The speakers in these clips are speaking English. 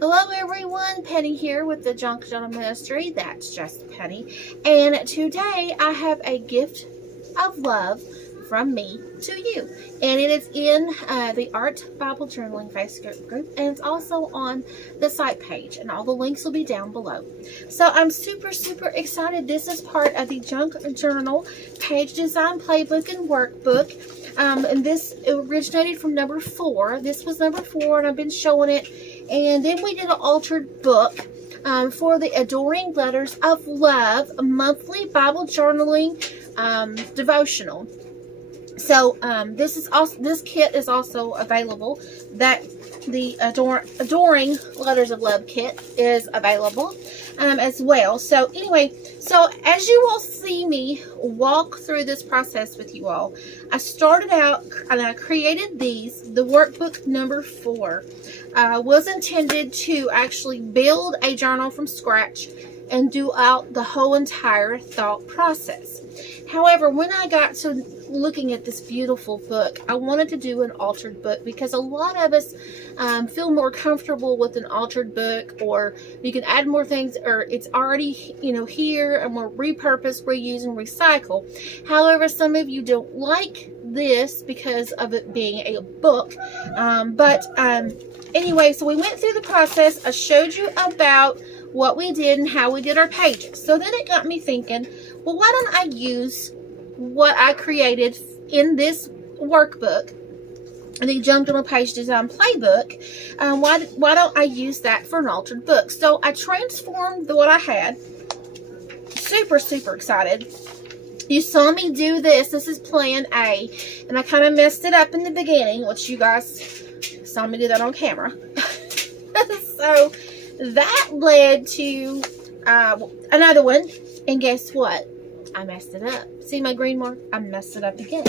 Hello everyone, Penny here with the Junk Journal Ministry. That's just Penny. And today I have a gift of love from me to you. And it is in the Art Bible Journaling Facebook group. And it's also on the site page. And all the links will be down below. So I'm super excited. This is part of the Junk Journal Page Design Playbook and Workbook. And this originated from number 4. This was number 4 and I've been showing it. And then we did an altered book for the Adoring Letters of Love monthly Bible journaling devotional. So this kit is also available. That the Adoring Letters of Love kit is available as well. So anyway, so as you will see me walk through this process with you all, I started out and I created these. The workbook number 4 was intended to actually build a journal from scratch and do out the whole entire thought process. However, when I got to looking at this beautiful book, I wanted to do an altered book because a lot of us feel more comfortable with an altered book, or you can add more things, or it's already, you know, here and we'll repurpose, reuse, and recycle. However, some of you don't like this because of it being a book. Anyway, so we went through the process. I showed you about what we did and how we did our pages. So then it got me thinking, well, why don't I use what I created in this workbook, the Junk Journal Page Design Playbook? Why don't I use that for an altered book? So I transformed what I had. Super excited. You saw me do this. This is plan A. And I kind of messed it up in the beginning, which you guys saw me do that on camera. So that led to another one. And guess what? I messed it up. See my green mark? I messed it up again.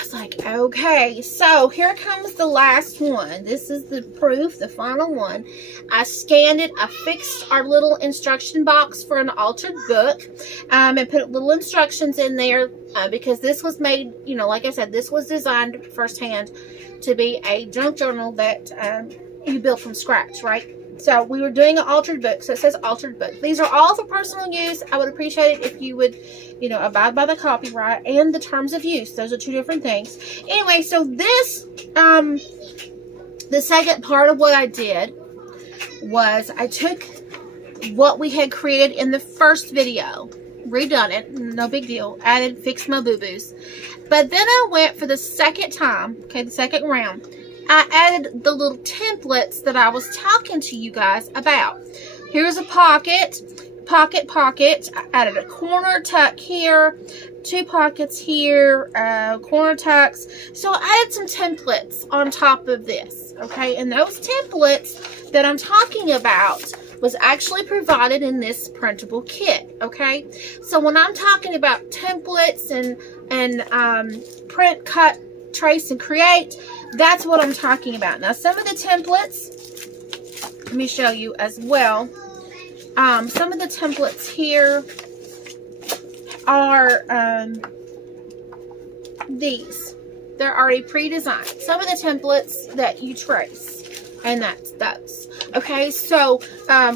It's like, okay, so here comes the last one. This is the proof, the final one. I scanned it. I fixed our little instruction box for an altered book, and put little instructions in there because this was made, you know, like I said, this was designed firsthand to be a junk journal that you built from scratch, right? So we were doing an altered book, so it says altered book. These are all for personal use. I would appreciate it if you would, you know, abide by the copyright and the terms of use. Those are two different things. Anyway, so this, the second part of what I did was I took what we had created in the first video, redone it, no big deal, added, fixed my boo-boos. But then I went for the second time, okay, the second round. I added the little templates that I was talking to you guys about. Here's a pocket. I added a corner tuck here, 2 pockets here, corner tucks. So I added some templates on top of this, okay? And those templates that I'm talking about was actually provided in this printable kit, okay? So when I'm talking about templates and print, cut, trace, and create, that's what I'm talking about. Now, some of the templates, let me show you as well. Some of the templates here are these. They're already pre-designed. Some of the templates that you trace, and that's those. Okay, so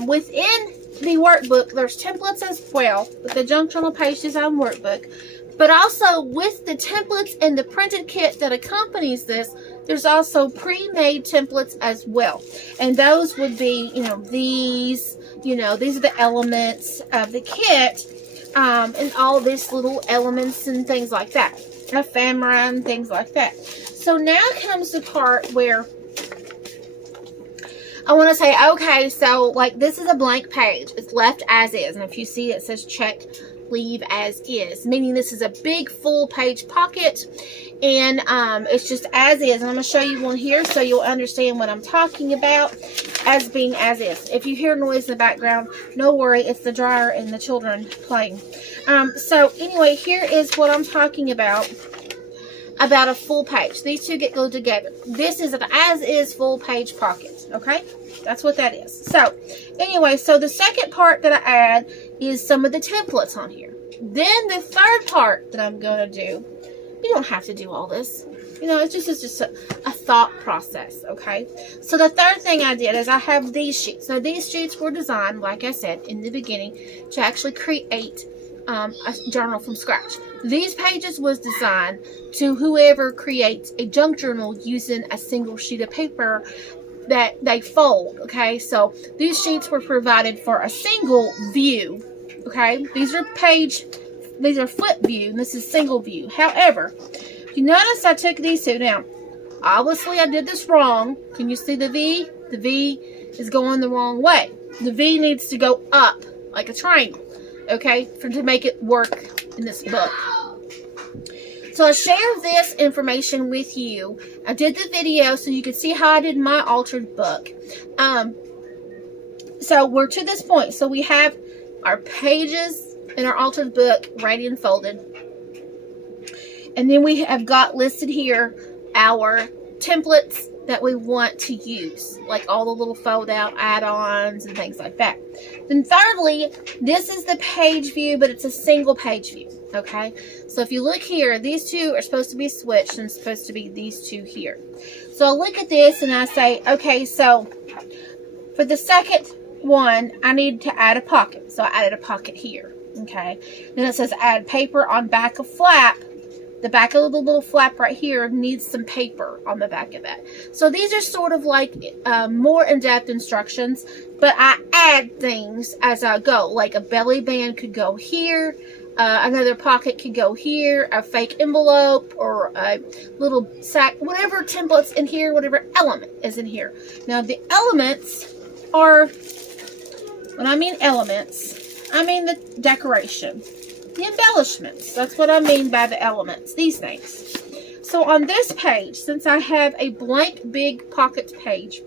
within the workbook, there's templates as well with the Junk Journal Page Design Workbook. But also with the templates and the printed kit that accompanies this, there's also pre-made templates as well. And those would be, you know, these are the elements of the kit, and all these little elements and things like that. Ephemera and things like that. So now comes the part where I want to say, okay, so like this is a blank page. It's left as is. And if you see it says check, leave as is, meaning this is a big full page pocket, and it's just as is. And I'm going to show you one here so you'll understand what I'm talking about as being as is. If you hear noise in the background, no worry, it's the dryer and the children playing. So anyway, here is what I'm talking about a full page. These two get glued together. This is an as is full page pocket, okay? That's what that is. So anyway, so the second part that I add is some of the templates on here. Then the third part that I'm going to do, you don't have to do all this. You know, it's just a thought process, okay? So the third thing I did is I have these sheets. So these sheets were designed, like I said in the beginning, to actually create a journal from scratch. These pages was designed to whoever creates a junk journal using a single sheet of paper that they fold, okay? So these sheets were provided for a single view, okay? These are flip view, and this is single view. However, you notice I took these two. Now, obviously I did this wrong. Can you see the V? The V is going the wrong way. The V needs to go up like a triangle, okay, to make it work in this book. So I shared this information with you. I did the video so you could see how I did my altered book. So we're to this point. So we have our pages in our altered book ready and folded. And then we have got listed here our templates that we want to use, like all the little fold out add-ons and things like that. Then thirdly, this is the page view, but it's a single page view, okay? So if you look here, these two are supposed to be switched and it's supposed to be these two here. So I look at this and I say, okay, so for the second one, I need to add a pocket. So I added a pocket here, okay? Then it says add paper on back of flap. The back of the little flap right here needs some paper on the back of that. So these are sort of like more in-depth instructions, but I add things as I go. Like a belly band could go here, another pocket could go here, a fake envelope or a little sack, whatever template's in here, whatever element is in here. Now the elements are, when I mean elements, I mean the decoration. The embellishments. That's what I mean by the elements. These things. So on this page, since I have a blank big pocket page,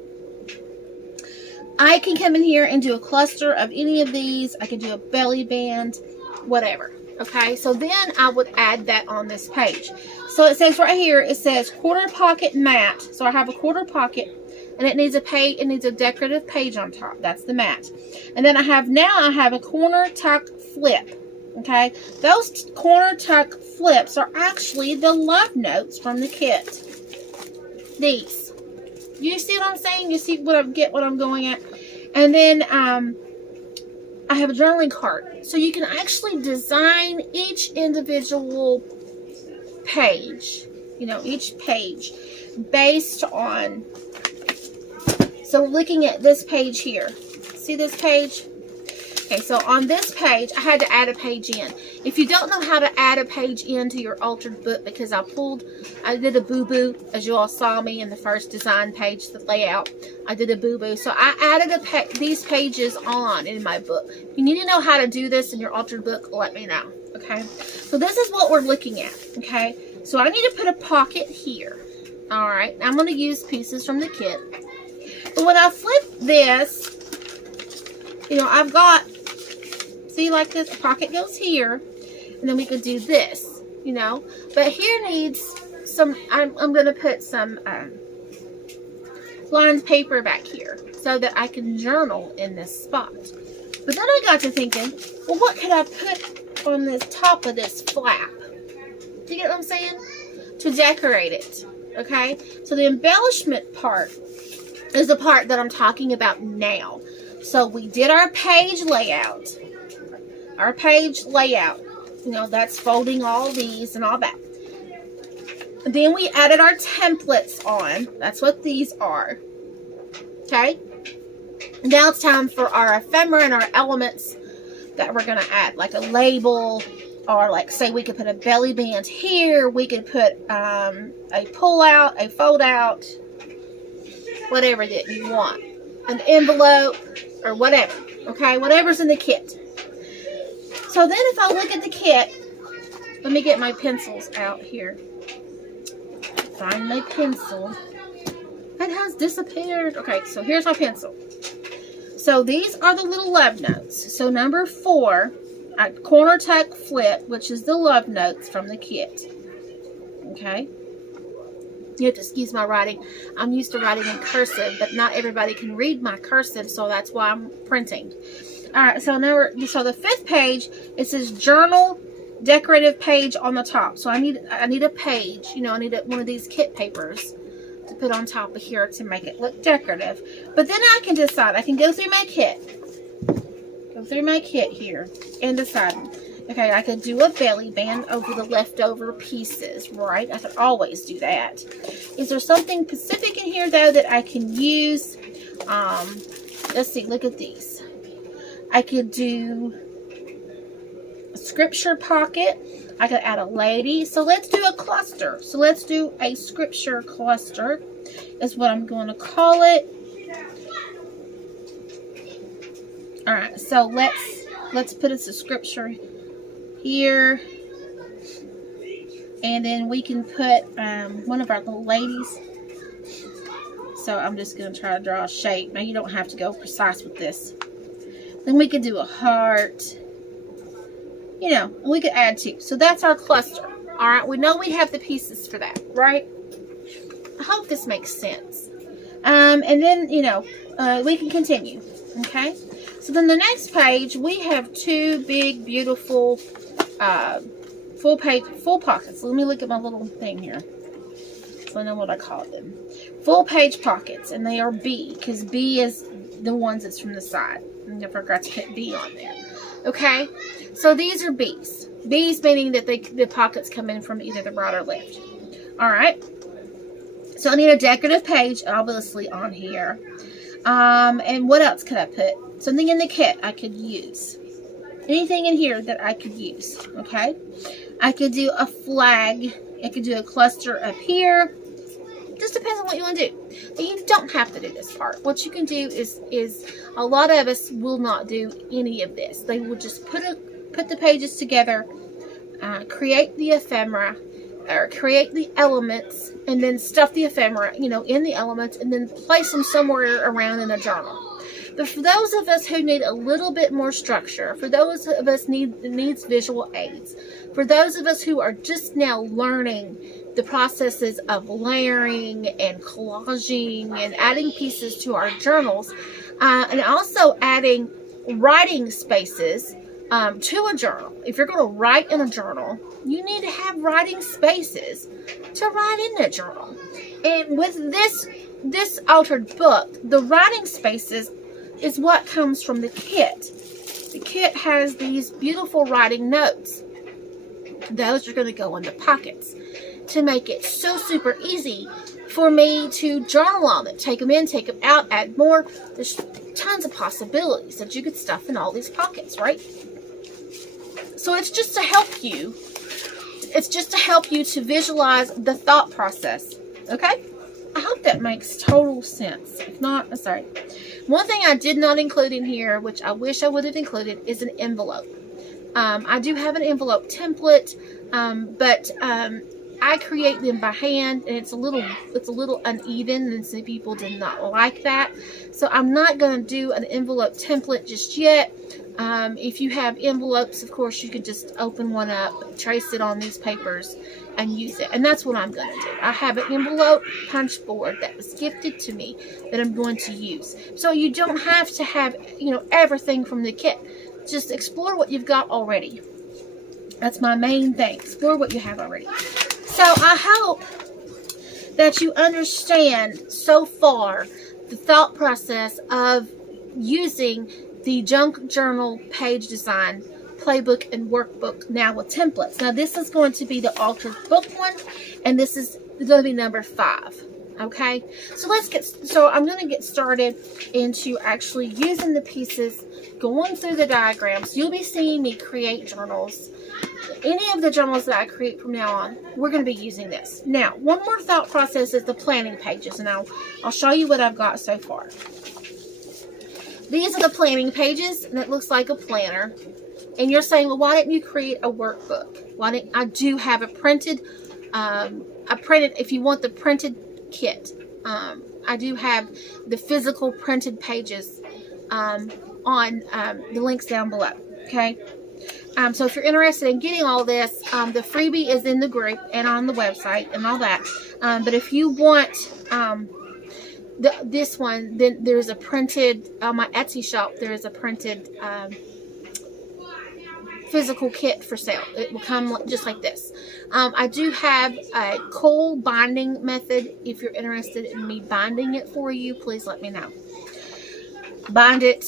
I can come in here and do a cluster of any of these. I can do a belly band, whatever. Okay, so then I would add that on this page. So it says right here, it says quarter pocket mat. So I have a quarter pocket and it needs a page, it needs a decorative page on top. That's the mat. And then I have a corner tuck flip. Okay, those corner tuck flips are actually the love notes from the kit. These. You see what I'm saying? You see what I'm going at? And then I have a journaling card. So you can actually design each individual page. You know, each page based on. So looking at this page here. See this page? Okay, so on this page, I had to add a page in. If you don't know how to add a page into your altered book, because I did a boo-boo, as you all saw me in the first design page, the layout, I did a boo-boo. So I added these pages on in my book. If you need to know how to do this in your altered book, let me know, okay? So this is what we're looking at, okay? So I need to put a pocket here, all right? I'm going to use pieces from the kit. But when I flip this, you know, I've got, see, like this pocket goes here, and then we could do this, you know. But here needs some, I'm going to put some lined paper back here so that I can journal in this spot. But then I got to thinking, well, what could I put on the top of this flap? Do you get what I'm saying? To decorate it, okay? So the embellishment part is the part that I'm talking about now. So we did our page layout. Our page layout. You know, that's folding all these and all that. And then we added our templates on. That's what these are. Okay? Now it's time for our ephemera and our elements that we're going to add. Like a label, or like, say we could put a belly band here. We could put a pull out, a fold out, whatever that you want. An envelope, or whatever. Okay? Whatever's in the kit. So then if I look at the kit, let me get my pencils out here. Find my pencil. It has disappeared. Okay, so here's my pencil. So these are the little love notes. So number 4, corner tuck flip, which is the love notes from the kit. Okay. You have to excuse my writing. I'm used to writing in cursive, but not everybody can read my cursive, so that's why I'm printing. Alright, so the 5th page, it says Journal decorative page on the top. So I need a page, you know, I need one of these kit papers to put on top of here to make it look decorative. But then I can decide, I can go through my kit here and decide, okay, I could do a belly band over the leftover pieces, right? I could always do that. Is there something specific in here though that I can use? Let's see, look at these. I could do a scripture pocket. I could add a lady. So let's do a cluster. So let's do a scripture cluster is what I'm going to call it. All right, so let's put us a scripture here. And then we can put one of our little ladies. So I'm just going to try to draw a shape. Now you don't have to go precise with this. Then we could do a heart. You know, we could add two. So that's our cluster. All right, we know we have the pieces for that, right? I hope this makes sense. And then, you know, we can continue. Okay. So then the next page, we have two big, beautiful, full pockets. Let me look at my little thing here, so I know what I call them. Full page pockets, and they are B, because B is the ones that's from the side. And I forgot to hit B on there. Okay, so these are B's. B's meaning that the pockets come in from either the right or left. All right. So I need a decorative page, obviously, on here. And what else could I put? Something in the kit I could use. Anything in here that I could use. Okay. I could do a flag. I could do a cluster up here. Just depends on what you want to do. But you don't have to do this part. What you can do is a lot of us will not do any of this. They will just put the pages together, create the ephemera, or create the elements, and then stuff the ephemera, you know, in the elements, and then place them somewhere around in a journal. But for those of us who need a little bit more structure, for those of us needs visual aids, for those of us who are just now learning the processes of layering and collaging and adding pieces to our journals, and also adding writing spaces to a journal. If you're going to write in a journal, you need to have writing spaces to write in the journal. And with this altered book, the writing spaces is what comes from the kit. The kit has these beautiful writing notes. Those are going to go in the pockets to make it so super easy for me to journal on them. Take them in, take them out, add more. There's tons of possibilities that you could stuff in all these pockets, right? So it's just to help you. It's just to help you to visualize the thought process. Okay? I hope that makes total sense. If not, sorry. One thing I did not include in here, which I wish I would have included, is an envelope. I do have an envelope template, but I create them by hand, and it's a little uneven, and some people did not like that. So I'm not going to do an envelope template just yet. If you have envelopes, of course, you could just open one up, trace it on these papers, and use it. And that's what I'm going to do. I have an envelope punch board that was gifted to me that I'm going to use. So you don't have to have, you know, everything from the kit. Just explore what you've got already. That's my main thing. Explore what you have already. So I hope that you understand so far the thought process of using the Junk Journal Page Design Playbook and Workbook now with templates. Now this is going to be the altered book one, and this is going to be number 5. Okay, so I'm going to get started into actually using the pieces, going through the diagrams. You'll be seeing me create journals. Any of the journals that I create from now on, we're going to be using this. Now, one more thought process is the planning pages, and I'll show you what I've got so far. These are the planning pages, and it looks like a planner. And you're saying, well, why didn't you create a workbook? I do have a printed, if you want the printed kit, I do have the physical printed pages on the links down below. Okay. So if you're interested in getting all this, the freebie is in the group and on the website and all that. But if you want this one, then there's a printed, on my Etsy shop, there is a printed physical kit for sale. It will come just like this. I do have a coal binding method. If you're interested in me binding it for you, please let me know. Bind it,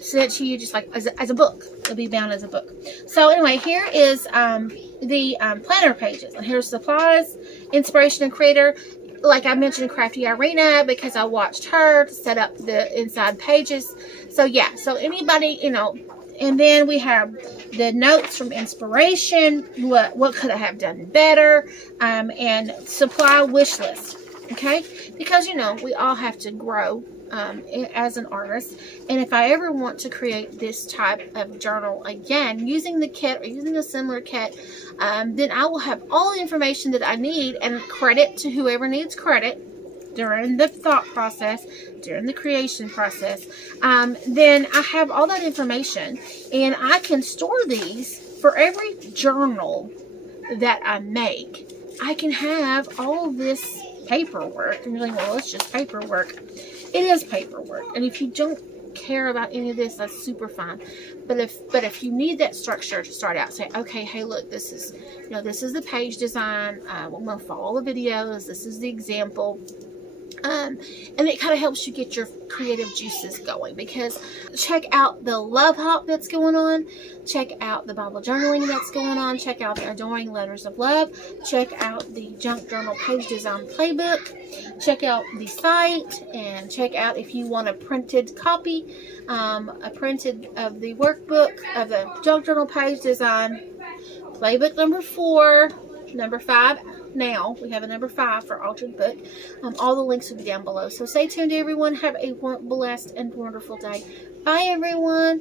send it to you just like as a book. It'll be bound as a book. So anyway, here is the planner pages. And here's supplies, inspiration, and creator. Like I mentioned, Crafty Irina, because I watched her set up the inside pages. So yeah, so anybody, you know. And then we have the notes from inspiration, what could I have done better, and supply wish list. Okay, because you know we all have to grow as an artist, and if I ever want to create this type of journal again using the kit or using a similar kit, then I will have all the information that I need, and credit to whoever needs credit during the thought process, during the creation process. Then I have all that information, and I can store these for every journal that I make. I can have all this paperwork, and you're like, well, it's just paperwork. It is paperwork, and if you don't care about any of this, that's super fine. But if you need that structure to start out, say, okay, hey, look, this is, you know, this is the page design. I'm gonna follow the videos. This is the example. And it kind of helps you get your creative juices going, because check out the love hop that's going on, check out the Bible journaling that's going on, check out the Adoring Letters of Love, check out the Journal Page Design Playbook, check out the site, and check out if you want a printed copy, a printed of the workbook of the Journal Page Design Playbook number 4, number 5. Now we have a number 5 for altered book. All the links will be down below. So stay tuned, everyone. Have a blessed and wonderful day. Bye, everyone.